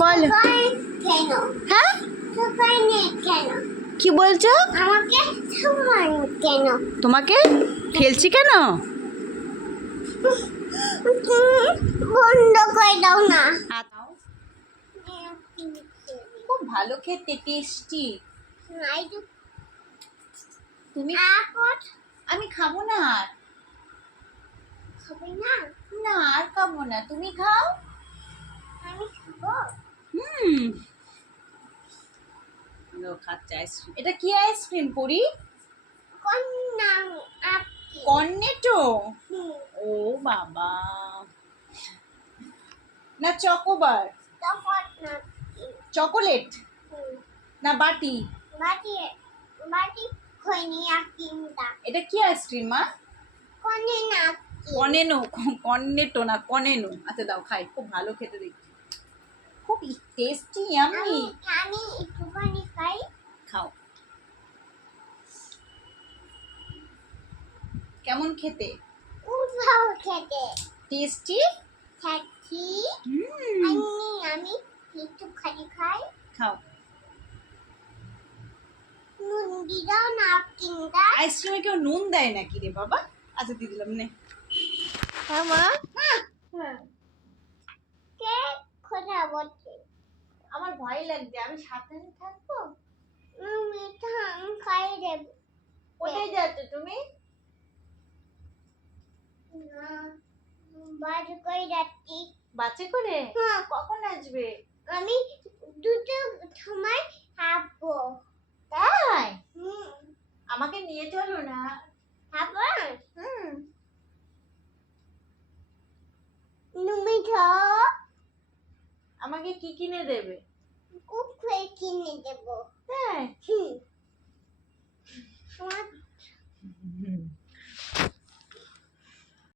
বলো। কেন? হ্যাঁ, সবাই নেই কেন? কি বলছো? আমাকে সবাই কেন? তোমাকে খেলছি কেন? বন্ধ করে দাও না। খুব ভালো খেতে, টেস্টি। তুমি আমি খাবো না আর। খাবে না? না আর খাবো না, তুমি খাও। আমি খাবো। হুম, খাচ্ছে আইসক্রিম। এটা কি আইসক্রিম পরি? কোন নাম আপনি? কর্নেটো। হুম, ও বাবা, না চকোবার, তখন না। চকোলেট, হুম, না বাটি। বাটি বাটি খনি আকিমটা। এটা কি আইসক্রিম মা? কোনে না? কনেনো, কর্নেটো না কনেনো। আচ্ছা দাও খাই, খুব ভালো খেতে দেখছি, খুব টেস্টি আমি ইয়ামি। আমি একটুখানি খাই। খাও, কেমন খেতে? খুব ভালো খেতে। টেস্টি। খাচ্ছি। হুম, আমি একটুখানি খাই। খাও। নুন দিদাও না কিনটা। আইসক্রিমে কেউ নুন দেয় নাকি রে বাবা? আচ্ছা দিয়ে দিলাম নে। হ্যাঁ মা। হ্যাঁ, কে কথা বলছে? আমার ভয় লাগছে, আমি সাবধানে থাকবো। মিঠা খাই দেব। কোথায় যাচ্ছ তুমি? বাড়ি করে যাচ্ছি। বাসে করে? হ্যাঁ। কখন আসবে? আমি দুটো সময় খাবো। তাই? হুম, আমাকে নিয়ে চলো না। খাবো। হুম, মিঠা আমাকে কি কিনে দেবে? খুব খেয়ে কিনে দেবো। তাই? হুম।